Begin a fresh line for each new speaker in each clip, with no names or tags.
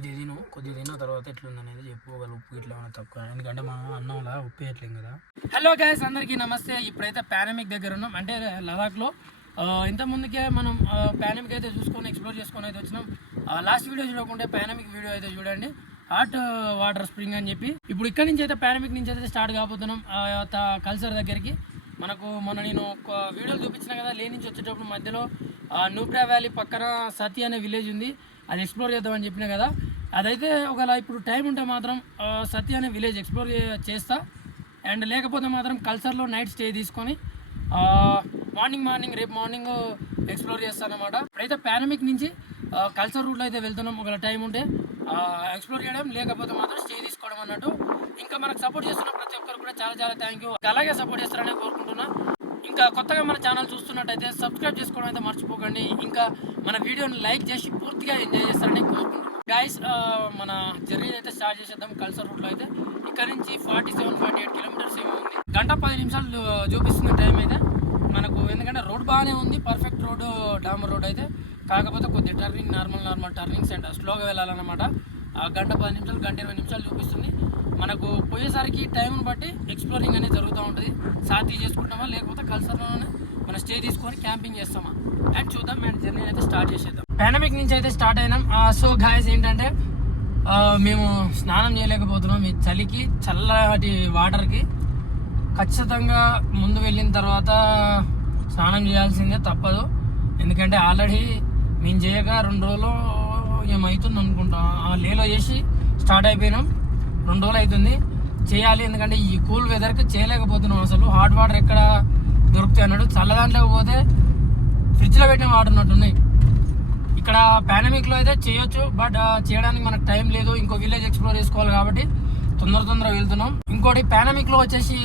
కొద్దిగా తిను కొద్దిగా తిన్న తర్వాత ఎట్లుంది అనేది చెప్పు వాళ్ళు ఉప్పు ఇట్లా ఏమైనా తక్కువ. ఎందుకంటే మనం అన్నంలా ఉప్పు వేయట్లేం కదా. హలో గాయస్ అందరికీ నమస్తే. ఇప్పుడైతే పానమిక్ దగ్గర ఉన్నాం. అంటే లదాఖ్లో ఆ, ఇంత ముందుకే మనం పానమిక్ అయితే చూసుకొని ఎక్స్ప్లోర్ చేసుకొని అయితే వచ్చినాం. లాస్ట్ వీడియో చూడకుంటే పానమిక్ వీడియో అయితే చూడండి. హాట్ వాటర్ స్ప్రింగ్ అని చెప్పి. ఇప్పుడు ఇక్కడ నుంచి అయితే పానమిక్ నుంచి అయితే స్టార్ట్ కాబోతున్నాం. కల్చర్ దగ్గరికి. మనకు మొన్న నేను ఒక వీడియోలు చూపించిన కదా లేని నుంచి వచ్చేటప్పుడు మధ్యలో నూబ్రా వ్యాలీ పక్కన సతి అనే విలేజ్ ఉంది. అది ఎక్స్ప్లోర్ చేద్దామని చెప్పిన కదా. అదైతే ఒకవేళ ఇప్పుడు టైం ఉంటే మాత్రం సత్య అనే విలేజ్ ఎక్స్ప్లోర్ చేస్తా. అండ్ లేకపోతే మాత్రం కల్చర్లో నైట్ స్టే తీసుకొని మార్నింగ్ మార్నింగ్ రేపు మార్నింగ్ ఎక్స్ప్లోర్ చేస్తాను అనమాట ఇప్పుడైతే పానమిక్ నుంచి కల్చర్ రూట్లో అయితే వెళ్తున్నాం. ఒకవేళ టైం ఉంటే ఎక్స్ప్లోర్ చేయడం లేకపోతే మాత్రం స్టే తీసుకోవడం అన్నట్టు. ఇంకా మనకు సపోర్ట్ చేస్తున్న ప్రతి ఒక్కరు కూడా చాలా చాలా థ్యాంక్ యూ. అలాగే సపోర్ట్ చేస్తారని కోరుకుంటున్నా. ఇంకా కొత్తగా మన ఛానల్ చూస్తున్నట్టయితే సబ్స్క్రైబ్ చేసుకోవడం అయితే మర్చిపోకండి. ఇంకా మన వీడియోని లైక్ చేసి పూర్తిగా ఎంజాయ్ చేస్తారని కోరుకుంటున్నాను గైస్ మన జర్నీ అయితే స్టార్ట్ చేసేద్దాం. కల్సర్ రూట్లో అయితే ఇక్కడ నుంచి forty seven forty eight kilometres ఏమో ఉంది. గంట పది నిమిషాలు చూపిస్తున్న టైం అయితే మనకు ఎందుకంటే రోడ్ బాగానే ఉంది. పర్ఫెక్ట్ రోడ్ డామర్ రోడ్ అయితే. కాకపోతే కొద్ది turning normal normal turnings and స్లోగా వెళ్ళాలన్నమాట. గంట పది నిమిషాలు గంట ఇరవై నిమిషాలు చూపిస్తుంది. మనకు పోయేసరికి టైంని బట్టి ఎక్స్ప్లోరింగ్ అనేది జరుగుతూ ఉంటుంది. సాతి చేసుకుంటామా లేకపోతే కల్సర్లోనే మనం స్టే తీసుకొని క్యాంపింగ్ చేస్తామా? అండ్ చూద్దాం మేము జర్నీ అయితే స్టార్ట్ చేసేద్దాం. పానమిక్ నుంచి అయితే స్టార్ట్ అయినాం. సో గాయస్ ఏంటంటే మేము స్నానం చేయలేకపోతున్నాం ఈ చలికి చల్లటి వాటర్కి ఖచ్చితంగా ముందు వెళ్ళిన తర్వాత స్నానం చేయాల్సిందే తప్పదు. ఎందుకంటే ఆల్రెడీ మేము చేయగా రెండు రోజులు ఏమవుతుంది అనుకుంటా. ఆ లేలో చేసి స్టార్ట్ అయిపోయినాం. రెండు రోజులు అవుతుంది చేయాలి ఎందుకంటే ఈ కూల్ వెదర్కి చేయలేకపోతున్నాం అసలు. హాట్ వాటర్ ఎక్కడ దొరుకుతాయి అన్నాడు. చల్లదాంట్లో పోతే ఫ్రిడ్జ్లో పెట్టిన వాటర్ ఉన్నట్టున్నాయి. ఇక్కడ పానమిక్లో అయితే చేయొచ్చు బట్ చేయడానికి మనకు టైం లేదు. ఇంకో విలేజ్ ఎక్స్ప్లోర్ చేసుకోవాలి కాబట్టి తొందర తొందర వెళ్తున్నాం. ఇంకోటి పానమిక్లో వచ్చేసి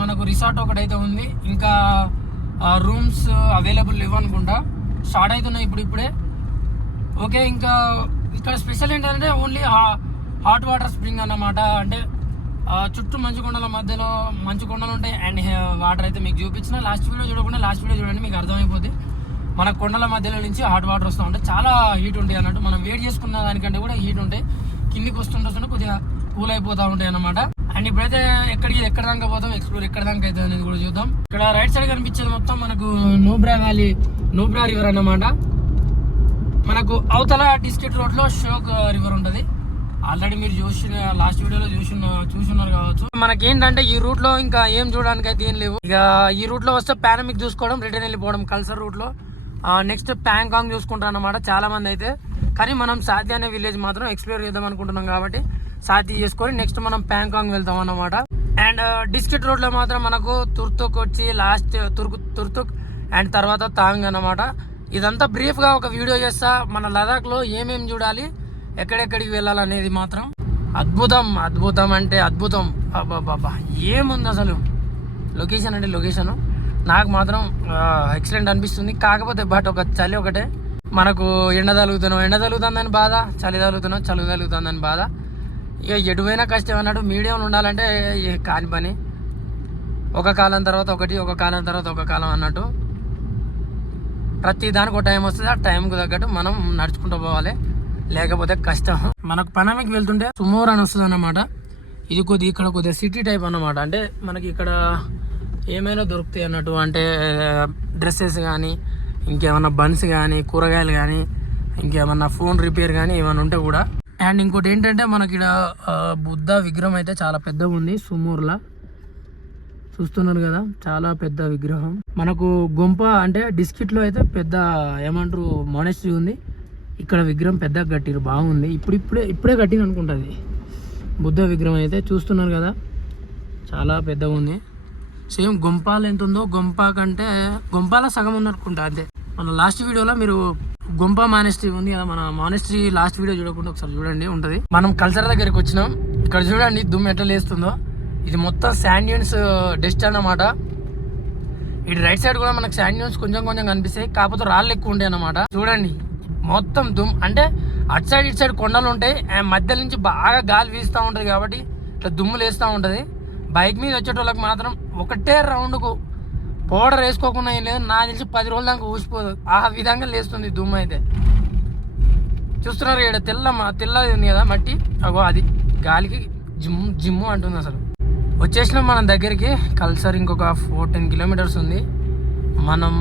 మనకు రిసార్ట్ ఒకటి అయితే ఉంది. ఇంకా రూమ్స్ అవైలబుల్ లేవు అనుకుంటా స్టార్ట్ అవుతున్నాయి ఇప్పుడు ఇప్పుడే. ఓకే ఇంకా ఇక్కడ స్పెషల్ ఏంటంటే ఓన్లీ హాట్ వాటర్ స్ప్రింగ్ అన్నమాట. అంటే చుట్టూ మంచు కొండల మధ్యలో మంచు కొండలు ఉంటాయి అండ్ వాటర్ అయితే మీకు చూపించిన. లాస్ట్ వీడియో చూడకుండా లాస్ట్ వీడియో చూడండి మీకు అర్థమైపోతుంది మన కొండల మధ్యలో నుంచి హాట్ వాటర్ వస్తూ ఉంటాయి చాలా హీట్ ఉంటాయి అన్నట్టు. మనం వేడి చేసుకున్న దానికంటే కూడా హీట్ ఉంటాయి. కిందికి వస్తుంటే కొద్దిగా కూల్ అయిపోతూ ఉంటాయి అన్నమాట. అండ్ ఇప్పుడైతే ఎక్కడికి ఎక్కడ దాకా పోతాం ఎక్స్ప్లోర్ ఎక్కడ దాకా అవుతుంది అనేది కూడా చూద్దాం. ఇక్కడ రైట్ సైడ్ కనిపించేది మొత్తం మనకు నూబ్రా వ్యాలీ నూబ్రా రివర్ అన్నమాట. మనకు అవతల డిస్ట్రిక్ట్ రోడ్లో షోక్ రివర్ ఉంటది. ఆల్రెడీ మీరు చూసి లాస్ట్ వీడియోలో చూసిన చూసున్నారు కావచ్చు. మనకి ఏంటంటే ఈ రూట్లో ఇంకా ఏం చూడడానికి అయితే ఏం లేవు. ఇక ఈ రూట్లో వస్తే పానమిక్ చూసుకోవడం రిటర్న్ వెళ్ళిపోవడం కల్సర్ రూట్లో. నెక్స్ట్ ప్యాంకాంగ్ చూసుకుంటారు అనమాట చాలా మంది అయితే. కానీ మనం సాతి అనే విలేజ్ మాత్రం ఎక్స్ప్లోర్ చేద్దాం అనుకుంటున్నాం కాబట్టి సాతి చేసుకొని నెక్స్ట్ మనం ప్యాంకాంగ్ వెళ్తాం అన్నమాట. అండ్ డిస్ట్రిక్ట్ రోడ్లో మాత్రం మనకు తుర్తుక్ వచ్చి లాస్ట్ తుర్కు తుర్తుక్ అండ్ తర్వాత తాంగ్ అన్నమాట. ఇదంతా బ్రీఫ్గా ఒక వీడియో చేస్తా. మన లదాఖ్లో ఏమేమి చూడాలి? ఎక్కడెక్కడికి వెళ్ళాలనేది మాత్రం అద్భుతం అద్భుతం అంటే అద్భుతం. బాబా ఏముంది అసలు? లొకేషన్ అంటే లొకేషన్ నాకు మాత్రం ఎక్సలెంట్ అనిపిస్తుంది. కాకపోతే బట్ ఒక చలి ఒకటే. మనకు ఎండ తగులుతున్నాం ఎండ తగులుతుందని బాధ చలి తగులుతున్నాం చలి తగులుతుందని బాధ. ఇక ఎటువైనా కష్టం అన్నట్టు మీడియంలో ఉండాలంటే కాని పని. ఒక కాలం తర్వాత ఒకటి ఒక కాలం తర్వాత ఒక కాలం అన్నట్టు. ప్రతి దానికి ఒక టైం వస్తుంది. ఆ టైంకి తగ్గట్టు మనం నడుచుకుంటూ పోవాలి. లేకపోతే కష్టం. మనకు పనమికి వెళ్తుంటే సుమోర్ అని వస్తుంది అన్నమాట. ఇది కొద్ది ఇక్కడ కొద్దిగా సిటీ టైప్ అన్నమాట. అంటే మనకి ఇక్కడ ఏమైనా దొరుకుతాయి అన్నట్టు. అంటే డ్రెస్సెస్ కానీ ఇంకేమన్నా బన్స్ కానీ కూరగాయలు కానీ ఇంకేమన్నా ఫోన్ రిపేర్ కానీ ఏమైనా ఉంటే కూడా. అండ్ ఇంకోటి ఏంటంటే మనకి ఇక్కడ బుద్ధ విగ్రహం అయితే చాలా పెద్దగా ఉంది సుమూర్లా. చూస్తున్నారు కదా చాలా పెద్ద విగ్రహం. మనకు గుంప అంటే డిస్ట్రిక్ట్లో అయితే పెద్ద ఏమంటారు మొనెస్ట్రీ ఉంది. ఇక్కడ విగ్రహం పెద్దగా కట్టిరు బాగుంది. ఇప్పుడు ఇప్పుడే ఇప్పుడే కట్టింది అనుకుంటుంది బుద్ధ విగ్రహం అయితే చూస్తున్నారు కదా చాలా పెద్దగా ఉంది. సేమ్ గుంపాలు ఎంత ఉందో గుంప కంటే గుంపాల సగం ఉందనుకుంటా అంతే. మన లాస్ట్ వీడియోలో మీరు గుంప మానెస్ట్రీ ఉంది కదా మన మానెస్ట్రీ లాస్ట్ వీడియో చూడకుండా ఒకసారి చూడండి ఉంటుంది. మనం కల్చర్ దగ్గరికి వచ్చినాం. ఇక్కడ చూడండి దుమ్ము ఎట్లా లేస్తుందో. ఇది మొత్తం శాండ్ డ్యూన్స్ డస్ట్ అన్నమాట. ఇటు రైట్ సైడ్ కూడా మనకు శాండ్ డ్యూన్స్ కొంచెం కొంచెం కనిపిస్తాయి. కాకపోతే రాళ్ళు ఎక్కువ ఉంటాయి అన్నమాట. చూడండి మొత్తం దుమ్ అంటే అటు సైడ్ ఇటు సైడ్ కొండలు ఉంటాయి. ఆ మధ్య నుంచి బాగా గాలి వీస్తూ ఉంటుంది కాబట్టి ఇట్లా దుమ్ము వేస్తూ ఉంటుంది. బైక్ మీద వచ్చేటోళ్ళకి మాత్రం ఒకటే రౌండ్కు పౌడర్ వేసుకోకుండా ఏం లేదు. నాకు తెలిసి పది రోజుల దాకా ఊసిపోదు. ఆ విధంగా లేస్తుంది దుమ్ము అయితే. చూస్తున్నారు ఇక్కడ తెల్ల తెల్లది ఉంది కదా మట్టి. అగో అది గాలికి జిమ్ జిమ్ అంటుంది అసలు. వచ్చేసినాం మన దగ్గరికి. కల్సర్ ఇంకొక ఫోర్ టెన్ కిలోమీటర్స్ ఉంది. మనం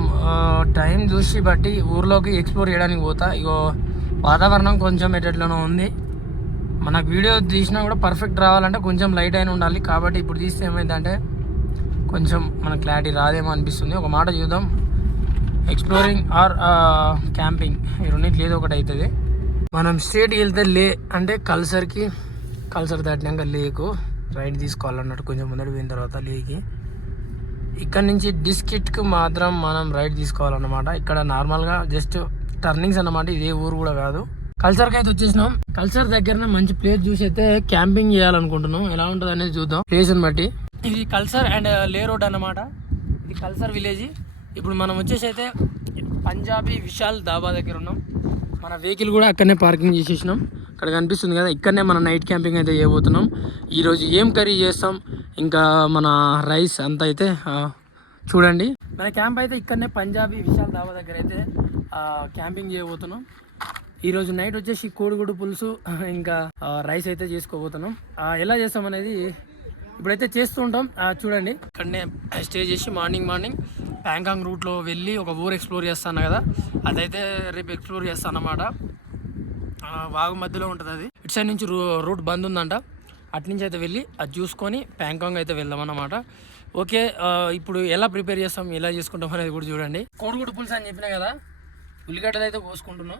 టైం చూసి బట్టి ఊర్లోకి ఎక్స్ప్లోర్ చేయడానికి పోతా. ఇగో వాతావరణం కొంచెం ఎట్లనో ఉంది. మనకు వీడియో తీసినా కూడా పర్ఫెక్ట్ రావాలంటే కొంచెం లైట్ అయిన ఉండాలి. కాబట్టి ఇప్పుడు తీస్తే ఏమైందంటే కొంచెం మన క్లారిటీ రాదేమో అనిపిస్తుంది. ఒక మాట చూద్దాం. Exploring or camping. ఈ రెండింటి ఏదో ఒకటి అవుతుంది మనం స్ట్రేట్కి వెళ్తే లే అంటే కల్సర్కి కల్సర్ దాటినాక లేకు. రైట్ తీసుకోవాలన్నట్టు కొంచెం ముందడి పోయిన తర్వాత లీకి. ఇక్కడ నుంచి డిస్కిట్కి మాత్రం మనం రైట్ తీసుకోవాలన్నమాట. ఇక్కడ నార్మల్గా జస్ట్ టర్నింగ్స్ అన్నమాట. ఇదే ఊరు కూడా కాదు. కల్చర్కి అయితే వచ్చేసినాం. కల్చర్ దగ్గరనే మంచి ప్లేస్ చూసి అయితే క్యాంపింగ్ చేయాలనుకుంటున్నాం. ఎలా ఉంటుంది అనేది చూద్దాం. ప్లేస్ని బట్టి. ఇది కల్చర్ అండ్ లే రోడ్ అన్నమాట. ఇది కల్చర్ విలేజ్. ఇప్పుడు మనం వచ్చేసి అయితే పంజాబీ విశాల్ దాబా దగ్గర ఉన్నాం. మన వెహికల్ కూడా అక్కడనే పార్కింగ్ చేసేసినాం. ఇక్కడ కనిపిస్తుంది కదా ఇక్కడనే మనం నైట్ క్యాంపింగ్ అయితే చేయబోతున్నాం. ఈరోజు ఏం కర్రీ చేస్తాం? ఇంకా మన రైస్ అంతా అయితే చూడండి. మన క్యాంప్ అయితే ఇక్కడనే పంజాబీ విశాల్ దాబా దగ్గర అయితే క్యాంపింగ్ చేయబోతున్నాం. ఈరోజు నైట్ వచ్చేసి కోడిగుడు పులుసు ఇంకా రైస్ అయితే చేసుకోబోతున్నాం. ఎలా చేస్తాం అనేది ఇప్పుడైతే చేస్తూ ఉంటాం. చూడండి. ఇక్కడనే స్టే చేసి మార్నింగ్ మార్నింగ్ ప్యాంకాంగ్ రూట్లో వెళ్ళి ఒక ఊరు ఎక్స్ప్లోర్ చేస్తాను కదా. అదైతే రేపు ఎక్స్ప్లోర్ చేస్తాను అన్నమాట వాగు మధ్యలో ఉంటుంది అది. ఇటు సైడ్ నుంచి రూ- రూట్ బంద్ ఉందంట. అటు నుంచి అయితే వెళ్ళి అది చూసుకొని ప్యాంకాంగ్ అయితే వెళ్దాం అన్నమాట. ఓకే ఇప్పుడు ఎలా ప్రిపేర్ చేస్తాం ఎలా చేసుకుంటాం అనేది కూడా చూడండి. కోడిగుడ్డు పులుసు అని చెప్పినా కదా ఉల్లిగడ్డలు అయితే కోసుకుంటున్నాం.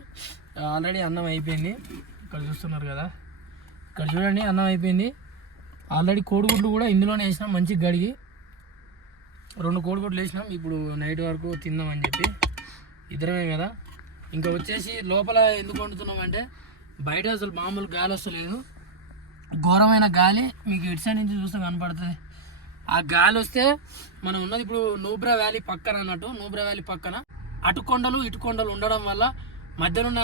ఆల్రెడీ అన్నం అయిపోయింది. ఇక్కడ చూస్తున్నారు కదా. ఇక్కడ చూడండి అన్నం అయిపోయింది. ఆల్రెడీ కోడిగుడ్లు కూడా ఇందులోనే వేసినాం మంచి గడిగి. రెండు కోడిగుడ్లు వేసినాం. ఇప్పుడు నైట్ వరకు తిందామని చెప్పి. ఇద్దరమే కదా. ఇంకా వచ్చేసి లోపల ఎందుకు వండుతున్నాం అంటే బయట అసలు మామూలు గాలి వస్తలేదు ఘోరమైన గాలి మీకు ఇటు సైడ్ నుంచి చూస్తే కనపడుతుంది. ఆ గాలి వస్తే మనం ఉన్నది ఇప్పుడు నూబ్రా వ్యాలీ పక్కన అన్నట్టు నూబ్రా వ్యాలీ పక్కన. అటు కొండలు ఇటు కొండలు ఉండడం వల్ల మధ్యలో ఉన్న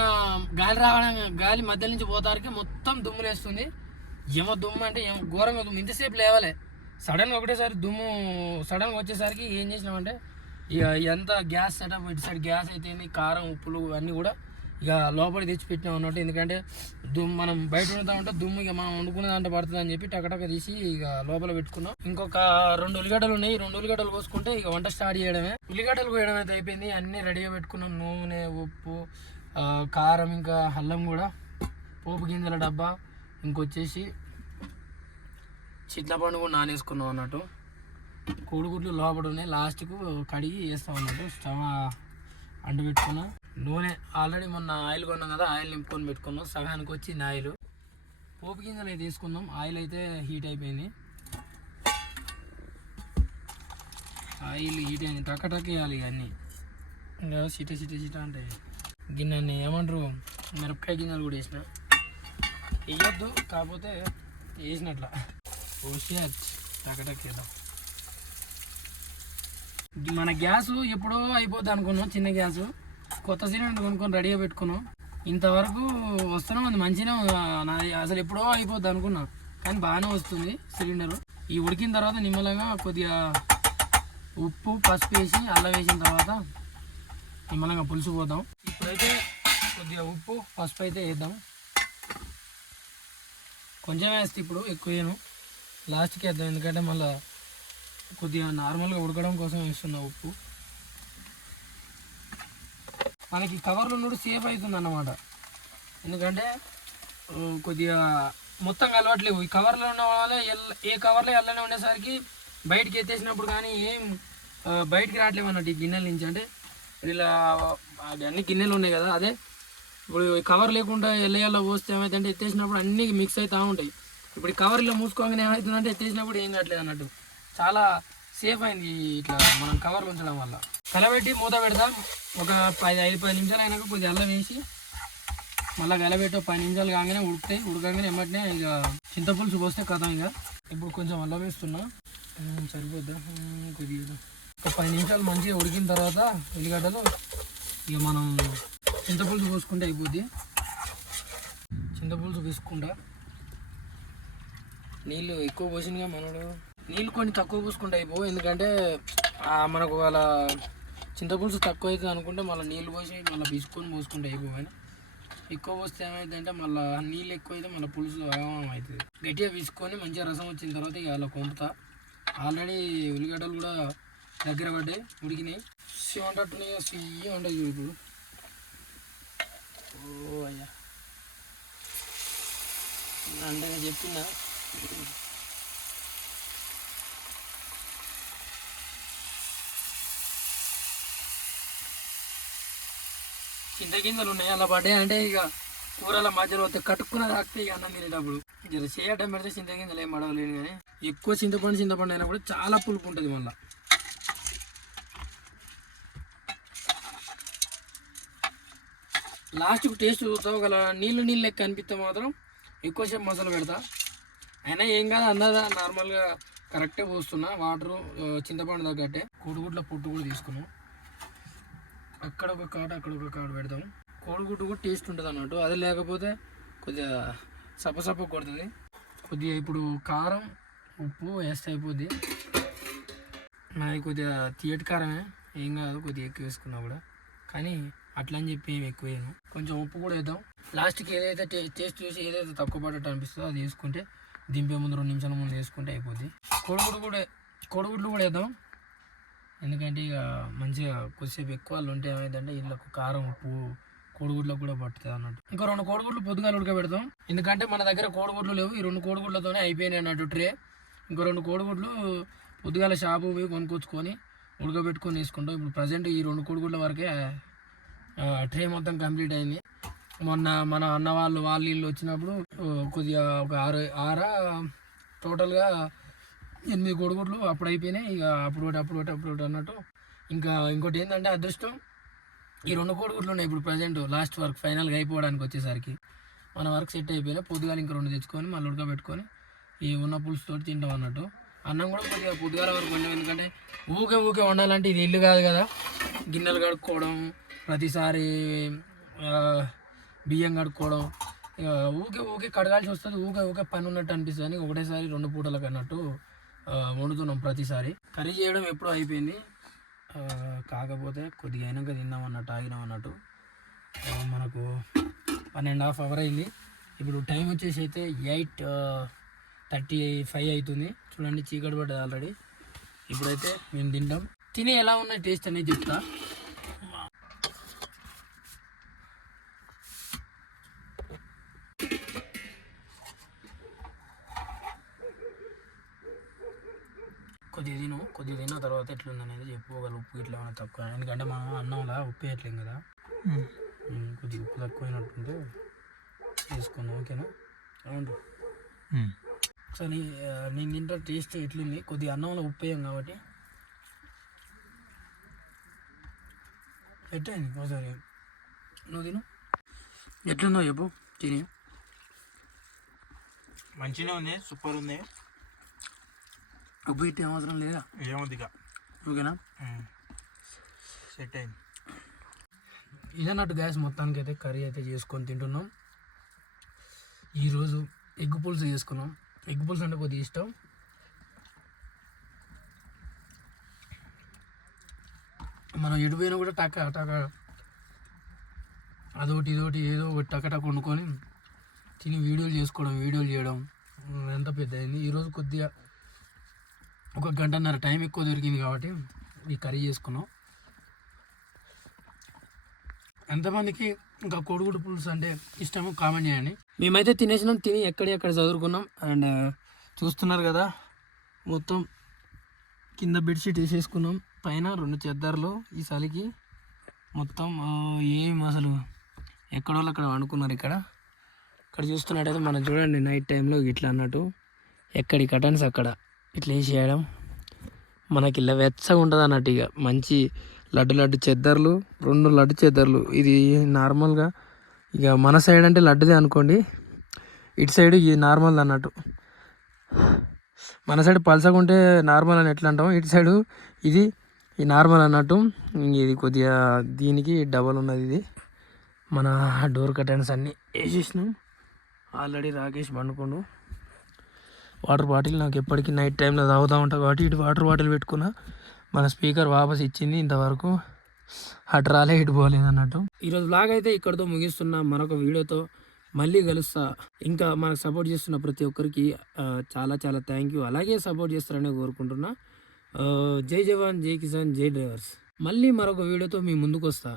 గాలి రావడం గాలి మధ్య నుంచి పోతారికి మొత్తం దుమ్ములేస్తుంది ఏమో దుమ్ము అంటే ఏమో ఘోరంగా దుమ్ము. ఇంతసేపు లేవలే. సడన్గా ఒకటేసారి దుమ్ము సడన్గా వచ్చేసరికి ఏం చేసినామంటే ఇక ఎంత గ్యాస్ సెటప్ ఇటు సైడ్ గ్యాస్ అయితే కారం ఉప్పులు అన్నీ కూడా ఇక లోపలికి తెచ్చి పెట్టినాం అన్నట్టు ఎందుకంటే దుమ్ము మనం బయట వండుతా ఉంటే దుమ్ము ఇక మనం వండుకునే దాంట్లో పడుతుంది అని చెప్పి టకటక తీసి ఇక లోపల పెట్టుకున్నాం. ఇంకొక రెండు ఉల్లిగడ్డలు ఉన్నాయి. రెండు ఉల్లిగడ్డలు కోసుకుంటే ఇక వంట స్టార్ట్ చేయడమే. ఉల్లిగడ్డలు కోయడం అయితే అయిపోయింది. అన్నీ రెడీగా పెట్టుకున్నాం. నూనె ఉప్పు కారం ఇంకా అల్లం కూడా. పోపు గింజల డబ్బా ఇంకొచ్చేసి చింతపండు కూడా నానేసుకున్నాం అన్నట్టు. కోడిగుడ్లు లోపల ఉన్నాయి. లాస్ట్కు కడిగి వేస్తాం అన్నట్టు స్టవ్ అంటు పెట్టుకున్నాం నూనె ఆల్రెడీ మొన్న ఆయిల్ కొన్నాం కదా ఆయిల్ నింపుకొని పెట్టుకున్నాం. సగానికి వచ్చింది ఆయిల్. పోపు గింజలు అయితే తీసుకుందాం. ఆయిల్ అయితే హీట్ అయిపోయింది. ఆయిల్ హీట్ అయింది. టక్క టక్క వేయాలి ఇవన్నీ ఇంకా సిట సిట సిట అంటే. గిన్నె ఏమంటారు? మిరపకాయ గింజలు కూడా వేసిన. వేయొద్దు కాకపోతే వేసినట్ల. పోసి టక్క టక్క వేద్దాం. మన గ్యాస్ ఎప్పుడో అయిపోద్ది అనుకున్నాం చిన్న గ్యాస్. కొత్త సిలిండర్ కొనుక్కొని రెడీగా పెట్టుకున్నాం. ఇంతవరకు వస్తూనే ఉంది మంచిగా నా అసలు ఎప్పుడో అయిపోద్ది అనుకున్నా కానీ బాగానే వస్తుంది సిలిండర్. ఈ ఉడికిన తర్వాత నిమ్మలంగా కొద్దిగా ఉప్పు పసుపు వేసి అల్లం వేసిన తర్వాత నిమ్మలంగా పులుసు పోద్దాం. ఇప్పుడైతే కొద్దిగా ఉప్పు పసుపు అయితే వేద్దాం. కొంచెం వేస్తే ఇప్పుడు ఎక్కువ వేయను. లాస్ట్కి వేద్దాం ఎందుకంటే మళ్ళీ కొద్దిగా నార్మల్గా ఉడకడం కోసం వేస్తున్నా ఉప్పు. మనకి కవర్లు నుండి సేఫ్ అవుతుంది అన్నమాట ఎందుకంటే కొద్దిగా మొత్తం కలవట్లేవు. ఈ కవర్లో ఉన్న వాళ్ళే ఏ కవర్లో ఎల్లనే ఉండేసరికి బయటికి ఎత్తేసినప్పుడు కానీ ఏం బయటికి రావట్లేవు అన్నట్టు ఈ గిన్నెల నుంచి. అంటే ఇలా అది అన్ని గిన్నెలు ఉన్నాయి కదా అదే. ఇప్పుడు కవర్ లేకుండా ఎల్లయ్యలో పోస్తే ఏమైతే అంటే ఎత్తేసినప్పుడు అన్నీ మిక్స్ అవుతూ ఉంటాయి. ఇప్పుడు కవర్లో కవర్ ఇలా మూసుకోగానే ఏమవుతుందంటే ఎత్తేసినప్పుడు ఏం కావట్లేదు అన్నట్టు. చాలా సేఫ్ అయింది ఇట్లా మనం కవర్లు ఉంచడం వల్ల. కలబెట్టి మూత పెడదాం. ఒక పది ఐదు పది నిమిషాలు అయినాక కొద్దిగా అల్లం వేసి మళ్ళీ కలబెట్టి పది నిమిషాలు కాగానే ఉడుకుతాయి ఉడకగానే ఎమ్మటనే ఇక చింతపులుసు పోస్తే కథం ఇక. ఇప్పుడు కొంచెం అల్లం వేస్తున్నా. సరిపోద్దా? కొద్దిగా. ఒక పది నిమిషాలు మంచిగా ఉడికిన తర్వాత ఉల్లిగడ్డలు ఇక మనం చింతపులుసు పోసుకుంటే అయిపోద్ది. చింతపులుసు వేసుకుంటా. నీళ్ళు ఎక్కువ పోసినగా మనడు. నీళ్ళు కొన్ని తక్కువ పోసుకుంటే అయిపో ఎందుకంటే మనకు వాళ్ళ చింతపులుసు తక్కువ అవుతుంది అనుకుంటే మళ్ళీ నీళ్ళు పోసి మళ్ళీ పిసుకొని పోసుకుంటే అయిపో ఎక్కువ పోస్తే ఏమైందంటే మళ్ళీ నీళ్ళు ఎక్కువ అయితే మళ్ళీ పులుసు ఆగమం అవుతుంది. గట్టిగా తీసుకొని మంచిగా రసం వచ్చిన తర్వాత ఇక అలా కొంపుతా. ఆల్రెడీ ఉల్లిగడ్డలు కూడా దగ్గర పడ్డాయి ఉడికినాయి. ఏమంటట్టున్నాయి స్వీయ చూడు ఇప్పుడు. ఓ అయ్యా. అంటే చెప్తున్నా చింతగింజలు ఉన్నాయి అలా పడ్డాయి. అంటే ఇక కూరల మధ్యలో కట్టుకున్న తాకితే ఇక అన్నం తినేటప్పుడు జర చేయటం పెడితే చింతగింజలు ఏం పడవలేదు కానీ ఎక్కువ చింతపండు చింతపండు అయినప్పుడు చాలా పులుపు ఉంటుంది మళ్ళీ. లాస్ట్కి టేస్ట్ చూస్తావు గల నీళ్ళు నీళ్ళు లెక్క అనిపిస్తే మాత్రం ఎక్కువసేపు మసాలా పెడతా. అయినా ఏం కాదు అన్నదా నార్మల్గా కరెక్టే పోస్తున్నా. వాటరు చింతపండు తగ్గట్టే. కూడుగుడ్ల పొట్టు కూడా తీసుకున్నాం. అక్కడ ఒక కాడ అక్కడ ఒక కాడ పెడతాం. కోడిగుడ్డు కూడా టేస్ట్ ఉంటుంది అన్నట్టు. అది లేకపోతే కొద్దిగా సపసప కొడుతుంది. కొద్దిగా ఇప్పుడు కారం ఉప్పు వేస్ట్ అయిపోద్ది. నాది కొద్దిగా తీయటి కారమే. ఏం కాదు కొద్దిగా ఎక్కువ వేసుకున్నా కూడా. కానీ అట్లా అని చెప్పి ఏమి ఎక్కువ వేయను. కొంచెం ఉప్పు కూడా వేద్దాం. లాస్ట్కి ఏదైతే టే- టేస్ట్ చూసి ఏదైతే తక్కువ పడ్డట్టు అనిపిస్తుందో అది వేసుకుంటే దింపే ముందు రెండు నిమిషాల ముందు వేసుకుంటే అయిపోద్ది. కోడిగుడ్డు కూడా కోడిగుడ్లు కూడా వేద్దాం. ఎందుకంటే ఇక మంచిగా కొద్దిసేపు ఎక్కువ వాళ్ళు ఉంటే ఏమైందంటే ఇళ్ళకు కారం ఉప్పు కోడిగుడ్లకు కూడా పట్టుతుంది అన్నట్టు. ఇంకా రెండు కోడిగుడ్లు పొద్దుగాల ఉడకబెడతాం. ఎందుకంటే మన దగ్గర కోడిగుడ్లు లేవు. ఈ రెండు కోడిగుడ్లతోనే అయిపోయినాయి అన్నట్టు ట్రే. ఇంకో రెండు కోడిగుడ్లు పొద్దుగాల షాపు పోయి కొనుక్కొచ్చుకొని ఉడకబెట్టుకొని వేసుకుంటాం ఇప్పుడు ప్రజెంట్ ఈ రెండు కోడిగుడ్ల వరకే ట్రే మొత్తం కంప్లీట్ అయింది. మొన్న మన అన్న వాళ్ళు వాళ్ళు వీళ్ళు వచ్చినప్పుడు కొద్దిగా ఒక ఆరు ఆరా టోటల్గా ఎనిమిది గొడుగుడ్లు అప్పుడు అయిపోయినాయి. ఇక అప్పుడు ఒకటి అప్పుడు ఒకటి అప్పుడు ఒకటి అన్నట్టు. ఇంకా ఇంకోటి ఏంటంటే అదృష్టం ఈ రెండు కోడిగుడ్లు ఉన్నాయి ఇప్పుడు ప్రజెంట్. లాస్ట్ వర్క్ ఫైనల్గా అయిపోవడానికి వచ్చేసరికి. మన వర్క్ సెట్ అయిపోయినా పొద్దుగాల ఇంకా రెండు తెచ్చుకొని మళ్ళీ ఉడకబెట్టుకొని ఈ ఉన్న పులుసుతో తింటాం అన్నట్టు. అన్నం కూడా కొద్దిగా పొద్దుగాల వరకు వండాం ఎందుకంటే ఊకే ఊకే వండాలంటే ఇది ఇల్లు కాదు కదా. గిన్నెలు కడుక్కోవడం ప్రతిసారి బియ్యం కడుక్కోవడం ఇక ఊకే ఊకే కడగాల్సి వస్తుంది. ఊకే ఊకే పని ఉన్నట్టు అనిపిస్తుంది. ఒకటేసారి రెండు పూటలకు అన్నట్టు. వండుతున్నాం ప్రతిసారి. కర్రీ చేయడం ఎప్పుడో అయిపోయింది. కాకపోతే కొద్దిగా అయినాక తిన్నాం అన్నట్టు ఆగినాం అన్నట్టు. మనకు వన్ అండ్ హాఫ్ అవర్ అయింది. ఇప్పుడు టైం వచ్చేసి అయితే ఎయిట్ థర్టీ ఫైవ్ అవుతుంది. చూడండి చీకటి పడ్డది ఆల్రెడీ. ఇప్పుడైతే మేము తింటాం. తిని ఎలా ఉన్నాయి టేస్ట్ అనేది చెప్తా. కొద్దిగా తిను కొద్దిగా తిన్న తర్వాత ఎట్లుంది అనేది చెప్పు ఒకవేళ ఉప్పు ఇట్లా ఏమైనా తక్కువ. ఎందుకంటే మనం అన్నంలా ఉప్పు వేయట్లేం కదా. కొద్దిగా ఉప్పు తక్కువైనట్టుంటే వేసుకున్నాం ఓకేనా? అవును ఒకసారి నేను తింటే టేస్ట్ ఎట్లుంది? కొద్దిగా అన్నంలో ఉప్పు వేయం కాబట్టి. ఎట్టయింది ఒకసారి? నువ్వు తిను. ఎట్లుందో చెప్పు తిని.
మంచిగా ఉంది సూపర్ ఉంది.
ఉప్పు ఇట్టే అవసరం లేదా?
ఏముందిగా?
ఓకేనా?
సెట్ అయింది.
ఇదన్నట్టు గ్యాస్ మొత్తానికి అయితే కర్రీ అయితే చేసుకొని తింటున్నాం. ఈరోజు ఎగ్ పులుసు చేసుకున్నాం. ఎగ్ పులుసు అంటే కొద్దిగా ఇష్టం. మనం ఎటు పోయినా కూడా టక టక. అదొకటి ఇదొకటి ఏదో ఒకటి టక టక వండుకొని తిని వీడియోలు చేసుకోవడం వీడియోలు చేయడం ఎంత పెద్ద అయింది ఈరోజు కొద్దిగా ఒక గంటన్నర టైం ఎక్కువ దొరికింది కాబట్టి ఈ కర్రీ చేసుకున్నాం. ఎంతమందికి ఇంకా కోడిగుడు పులుసు అంటే ఇష్టము కామెంట్ చేయండి. మేమైతే తినేసినాం తిని ఎక్కడి ఎక్కడ చదువుకున్నాం అండ్ చూస్తున్నారు కదా మొత్తం కింద బెడ్షీట్ వేసేసుకున్నాం. పైన రెండు చెద్దర్లు ఈ చలికి మొత్తం ఏం అసలు ఎక్కడోళ్ళు అక్కడ వండుకున్నారు ఇక్కడ. ఇక్కడ చూస్తున్నట్టయితే మనం చూడండి నైట్ టైంలో ఇట్లా అన్నట్టు ఎక్కడి కటన్స్ అక్కడ. ఇట్లా వేసేయడం మనకి ఇలా వెచ్చగా ఉంటుంది అన్నట్టు ఇక. మంచి లడ్డు లడ్డు చెద్దర్లు రెండు లడ్డు చెద్దర్లు. ఇది నార్మల్గా ఇక మన సైడ్ అంటే లడ్డుదే అనుకోండి. ఇటు సైడ్ ఇది నార్మల్ అన్నట్టు. మన సైడ్ పలసగా ఉంటే నార్మల్ అని ఎట్లా అంటాం ఇటు సైడు ఇది ఈ నార్మల్ అన్నట్టు. ఇంక ఇది కొద్దిగా దీనికి డబల్ ఉన్నది ఇది. మన డోర్ కర్టన్స్ అన్నీ వేసేసినాం. ఆల్రెడీ రాకేష్ పండుకోండు. వాటర్ బాటిల్ నాకు ఎప్పటికీ నైట్ టైంలో తాగుతూ ఉంటా కాబట్టి ఇటు వాటర్ బాటిల్ పెట్టుకున్నా మన స్పీకర్ వాపస్ ఇచ్చింది ఇంతవరకు. అటు రాలే ఇటు పోలేదు అన్నట్టు. ఈరోజు బ్లాగ్ అయితే ఇక్కడితో ముగిస్తున్నా. మరొక వీడియోతో మళ్ళీ కలుస్తా. ఇంకా మనకు సపోర్ట్ చేస్తున్న ప్రతి ఒక్కరికి చాలా చాలా థ్యాంక్ యూ అలాగే సపోర్ట్ చేస్తారని కోరుకుంటున్నా. జై జవాన్ జై కిసాన్ జై డ్రైవర్స్. మళ్ళీ మరొక వీడియోతో మీ ముందుకు వస్తా.